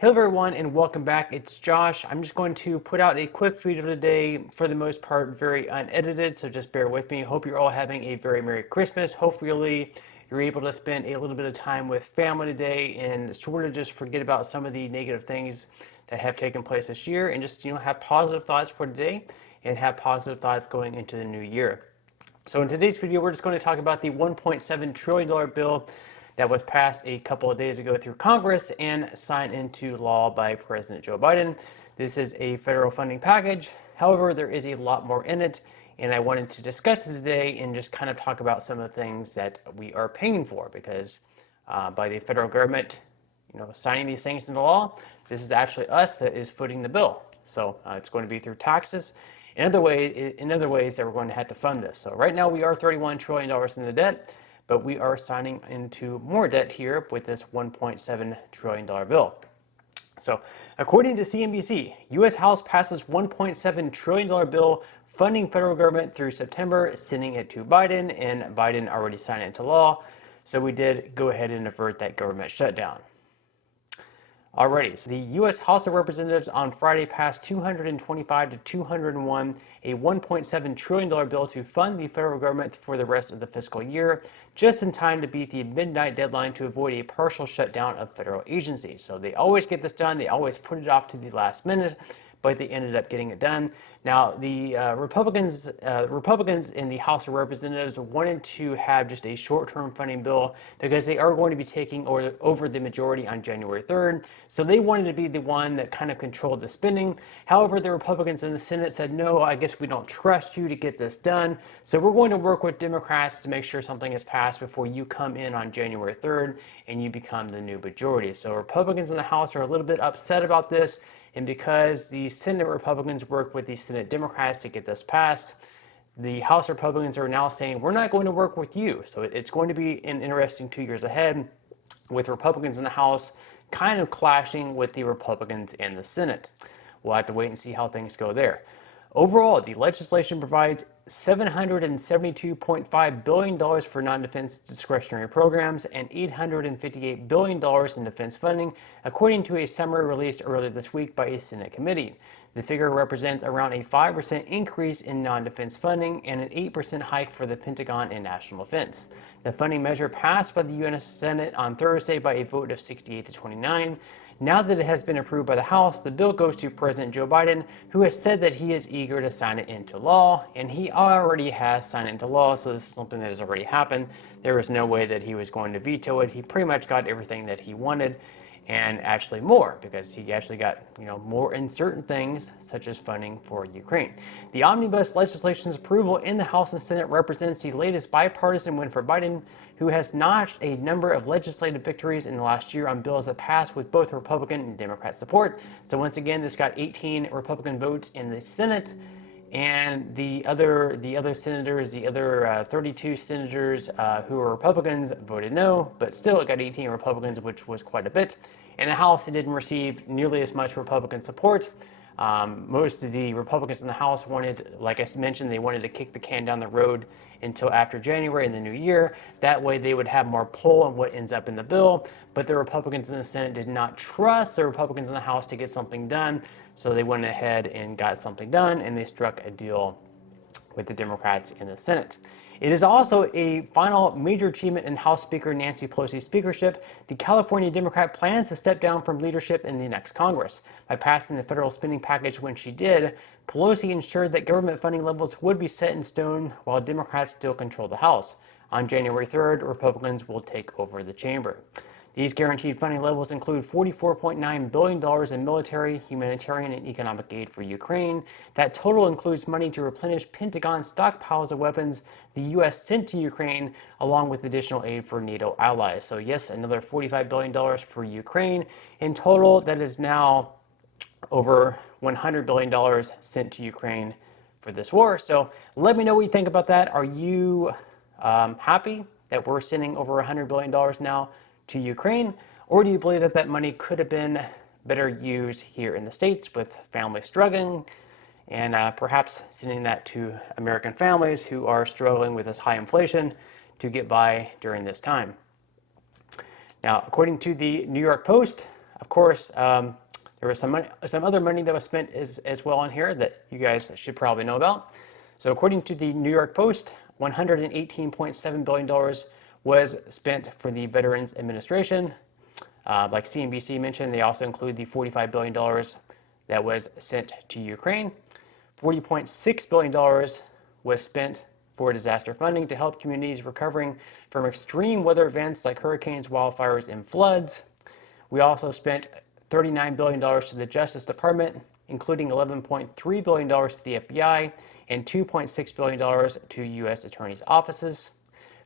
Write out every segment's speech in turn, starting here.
Hello everyone and welcome back. It's Josh. I'm just going to put out a quick video today, for the most part very unedited, so just bear with me. Hope you're all having a very Merry Christmas. Hopefully you're able to spend a little bit of time with family today and sort of just forget about some of the negative things that have taken place this year and just have positive thoughts for today and have positive thoughts going into the new year. So in today's video, we're just going to talk about the $1.7 trillion bill that was passed a couple of days ago through Congress and signed into law by President Joe Biden. This is a federal funding package. However, there is a lot more in it, and I wanted to discuss it today and just kind of talk about some of the things that we are paying for, because by the federal government, signing these things into law, this is actually us that is footing the bill. So it's going to be through taxes. In other ways that we're going to have to fund this. So right now we are $31 trillion in the debt, but we are signing into more debt here with this $1.7 trillion bill. So according to CNBC, U.S. House passes $1.7 trillion bill funding federal government through September, sending it to Biden, and Biden already signed it into law. So we did go ahead and avert that government shutdown. Alrighty, so the U.S. House of Representatives on Friday passed 225 to 201, a $1.7 trillion bill to fund the federal government for the rest of the fiscal year, just in time to beat the midnight deadline to avoid a partial shutdown of federal agencies. So they always get this done, they always put it off to the last minute, but they ended up getting it done. Now, the Republicans in the House of Representatives wanted to have just a short-term funding bill because they are going to be taking over the majority on January 3rd. So they wanted to be the one that kind of controlled the spending. However, the Republicans in the Senate said, no, I guess we don't trust you to get this done. So we're going to work with Democrats to make sure something is passed before you come in on January 3rd and you become the new majority. So Republicans in the House are a little bit upset about this. And because the Senate Republicans worked with the Senate Democrats to get this passed, the House Republicans are now saying, we're not going to work with you. So it's going to be an interesting 2 years ahead, with Republicans in the House kind of clashing with the Republicans in the Senate. We'll have to wait and see how things go there. Overall, the legislation provides $772.5 billion for non-defense discretionary programs and $858 billion in defense funding, according to a summary released earlier this week by a Senate committee. The figure represents around a 5% increase in non-defense funding and an 8% hike for the Pentagon and national defense. The funding measure passed by the U.S. Senate on Thursday by a vote of 68 to 29. Now that it has been approved by the House, the bill goes to President Joe Biden, who has said that he is eager to sign it into law, and he already has signed it into law, so this is something that has already happened. There was no way that he was going to veto it. He pretty much got everything that he wanted, and actually more, because he actually got more in certain things, such as funding for Ukraine. The omnibus legislation's approval in the House and Senate represents the latest bipartisan win for Biden, who has notched a number of legislative victories in the last year on bills that passed with both Republican and Democrat support. So once again, this got 18 Republican votes in the Senate, and the other senators, the other 32 senators who were Republicans voted no, but still it got 18 Republicans, which was quite a bit. In the House, it didn't receive nearly as much Republican support. Most of the Republicans in the House wanted, like I mentioned, they wanted to kick the can down the road until after January in the new year. That way they would have more pull on what ends up in the bill. But the Republicans in the Senate did not trust the Republicans in the House to get something done. So they went ahead and got something done, and they struck a deal with the Democrats in the Senate. It is also a final major achievement in House Speaker Nancy Pelosi's speakership. The California Democrat plans to step down from leadership in the next Congress. By passing the federal spending package when she did, Pelosi ensured that government funding levels would be set in stone while Democrats still control the House. On January 3rd, Republicans will take over the chamber. These guaranteed funding levels include $44.9 billion in military, humanitarian, and economic aid for Ukraine. That total includes money to replenish Pentagon stockpiles of weapons the U.S. sent to Ukraine, along with additional aid for NATO allies. So yes, another $45 billion for Ukraine. In total, that is now over $100 billion sent to Ukraine for this war. So let me know what you think about that. Are you happy that we're sending over $100 billion now to Ukraine, or do you believe that that money could have been better used here in the States with families struggling, and perhaps sending that to American families who are struggling with this high inflation to get by during this time? Now, according to the New York Post, of course, there was some other money that was spent as well on here that you guys should probably know about. So according to the New York Post, $118.7 billion was spent for the Veterans Administration. Like CNBC mentioned, they also include the $45 billion that was sent to Ukraine. $40.6 billion was spent for disaster funding to help communities recovering from extreme weather events like hurricanes, wildfires, and floods. We also spent $39 billion to the Justice Department, including $11.3 billion to the FBI and $2.6 billion to U.S. attorneys' offices.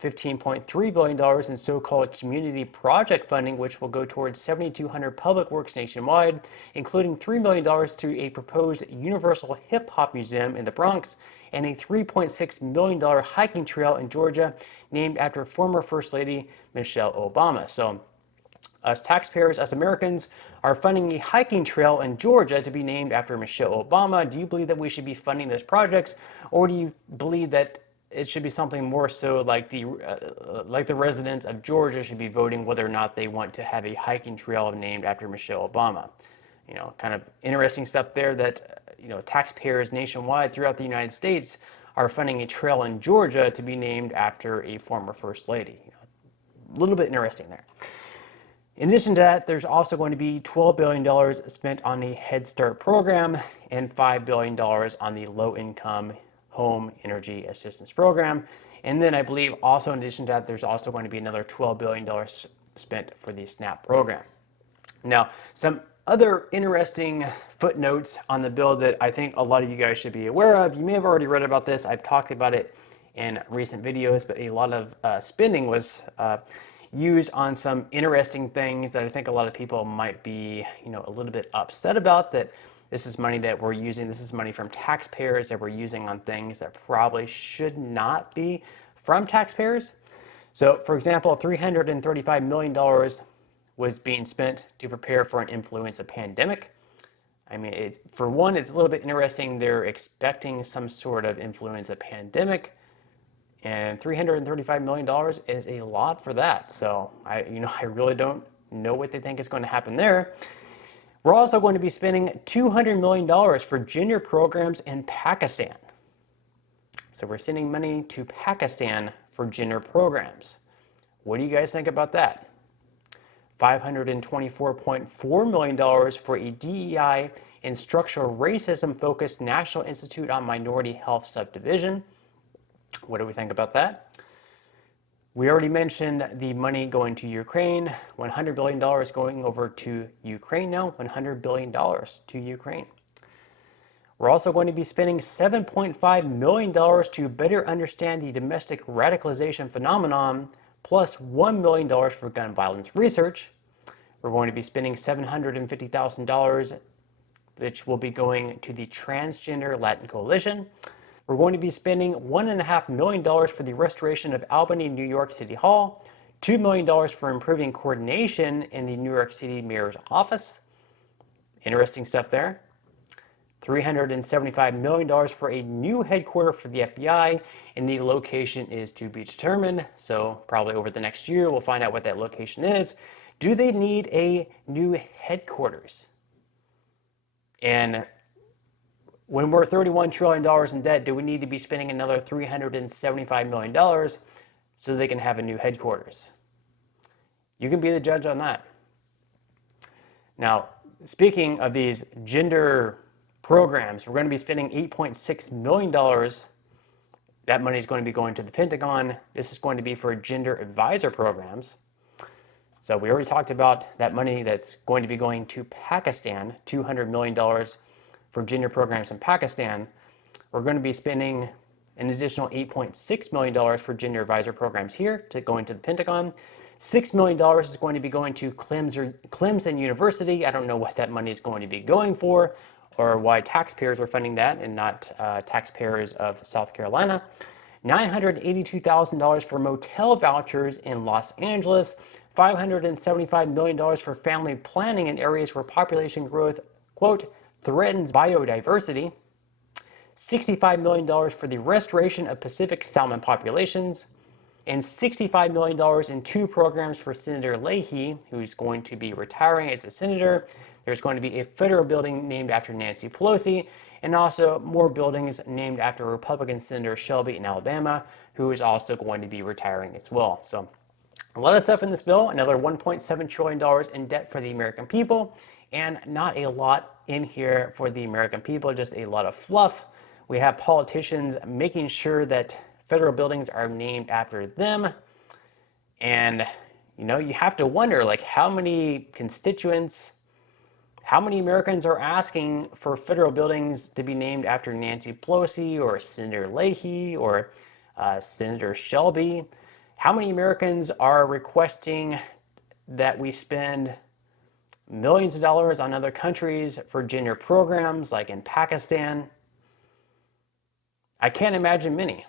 $15.3 billion in so-called community project funding, which will go towards 7,200 public works nationwide, including $3 million to a proposed universal hip-hop museum in the Bronx and a $3.6 million hiking trail in Georgia named after former First Lady Michelle Obama. So us taxpayers, us Americans, are funding a hiking trail in Georgia to be named after Michelle Obama. Do you believe that we should be funding those projects, or do you believe that it should be something more so like the residents of Georgia should be voting whether or not they want to have a hiking trail named after Michelle Obama? You know, kind of interesting stuff there that, you know, taxpayers nationwide throughout the United States are funding a trail in Georgia to be named after a former First Lady. You know, a little bit interesting there. In addition to that, there's also going to be $12 billion spent on the Head Start program and $5 billion on the low-income home energy assistance program. And then I believe also in addition to that, there's also going to be another $12 billion spent for the SNAP program. Now, some other interesting footnotes on the bill that I think a lot of you guys should be aware of. You may have already read about this. I've talked about it in recent videos, but a lot of spending was used on some interesting things that I think a lot of people might be, you know, a little bit upset about, that this is money that we're using, this is money from taxpayers that we're using on things that probably should not be from taxpayers. So, for example, $335 million was being spent to prepare for an influenza pandemic. I mean, for one, it's a little bit interesting. They're expecting some sort of influenza pandemic, and $335 million is a lot for that. So, I really don't know what they think is going to happen there. We're also going to be spending $200 million for gender programs in Pakistan. So we're sending money to Pakistan for gender programs. What do you guys think about that? $524.4 million for a DEI and structural racism-focused National Institute on Minority Health subdivision. What do we think about that? We already mentioned the money going to Ukraine, $100 billion going over to Ukraine now, $100 billion to Ukraine. We're also going to be spending $7.5 million to better understand the domestic radicalization phenomenon, plus $1 million for gun violence research. We're going to be spending $750,000, which will be going to the Transgender Latin Coalition. We're going to be spending $1.5 million for the restoration of Albany New York City Hall, $2 million for improving coordination in the New York City Mayor's office. Interesting stuff there. $375 million for a new headquarters for the FBI, and the location is to be determined. So probably over the next year, we'll find out what that location is. Do they need a new headquarters? And when we're $31 trillion in debt, do we need to be spending another $375 million so they can have a new headquarters? You can be the judge on that. Now, speaking of these gender programs, we're going to be spending $8.6 million. That money is going to be going to the Pentagon. This is going to be for gender advisor programs. So we already talked about that money that's going to be going to Pakistan, $200 million for gender programs in Pakistan. We're going to be spending an additional $8.6 million for gender advisor programs here to go into the Pentagon. $6 million is going to be going to Clemson University. I don't know what that money is going to be going for, or why taxpayers are funding that and not taxpayers of South Carolina. $982,000 for motel vouchers in Los Angeles. $575 million for family planning in areas where population growth, quote, threatens biodiversity. $65 million for the restoration of Pacific salmon populations. and $65 million in 2 programs for Senator Leahy, who's going to be retiring as a senator. There's going to be a federal building named after Nancy Pelosi, and also more buildings named after Republican Senator Shelby in Alabama, who is also going to be retiring as well. So a lot of stuff in this bill, another $1.7 trillion in debt for the American people, and not a lot in here for the American people, just a lot of fluff. We have politicians making sure that federal buildings are named after them. And, you know, you have to wonder, like, how many constituents, how many Americans are asking for federal buildings to be named after Nancy Pelosi or Senator Leahy or Senator Shelby? How many Americans are requesting that we spend millions of dollars on other countries for gender programs, like in Pakistan? I can't imagine many.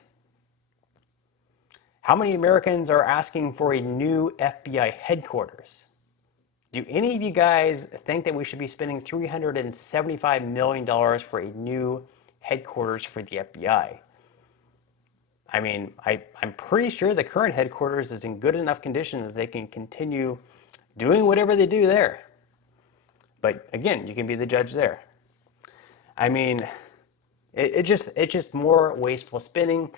How many Americans are asking for a new FBI headquarters? Do any of you guys think that we should be spending $375 million for a new headquarters for the FBI? I mean, I'm pretty sure the current headquarters is in good enough condition that they can continue doing whatever they do there. But again, you can be the judge there. I mean, it's just more wasteful spending.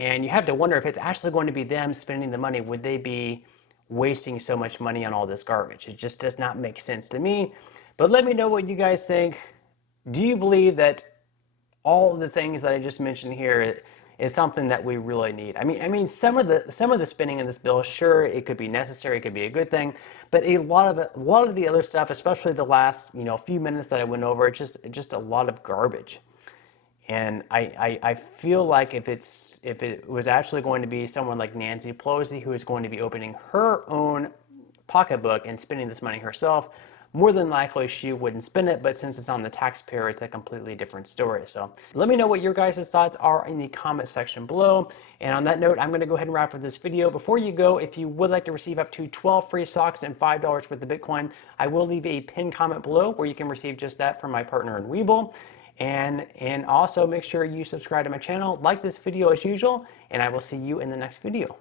And you have to wonder if it's actually going to be them spending the money. Would they be wasting so much money on all this garbage? It just does not make sense to me. But let me know what you guys think. Do you believe that all the things that I just mentioned here is something that we really need? I mean, some of the spending in this bill, sure, it could be necessary, it could be a good thing, but a lot of the other stuff, especially the last few minutes that I went over, it's just a lot of garbage. And I feel like if it was actually going to be someone like Nancy Pelosi who is going to be opening her own pocketbook and spending this money herself, more than likely she wouldn't spend it, but since it's on the taxpayer, it's a completely different story. So let me know what your guys' thoughts are in the comment section below. And on that note, I'm gonna go ahead and wrap up this video. Before you go, if you would like to receive up to 12 free stocks and $5 worth of Bitcoin, I will leave a pinned comment below where you can receive just that from my partner in Webull. And also make sure you subscribe to my channel, like this video as usual, and I will see you in the next video.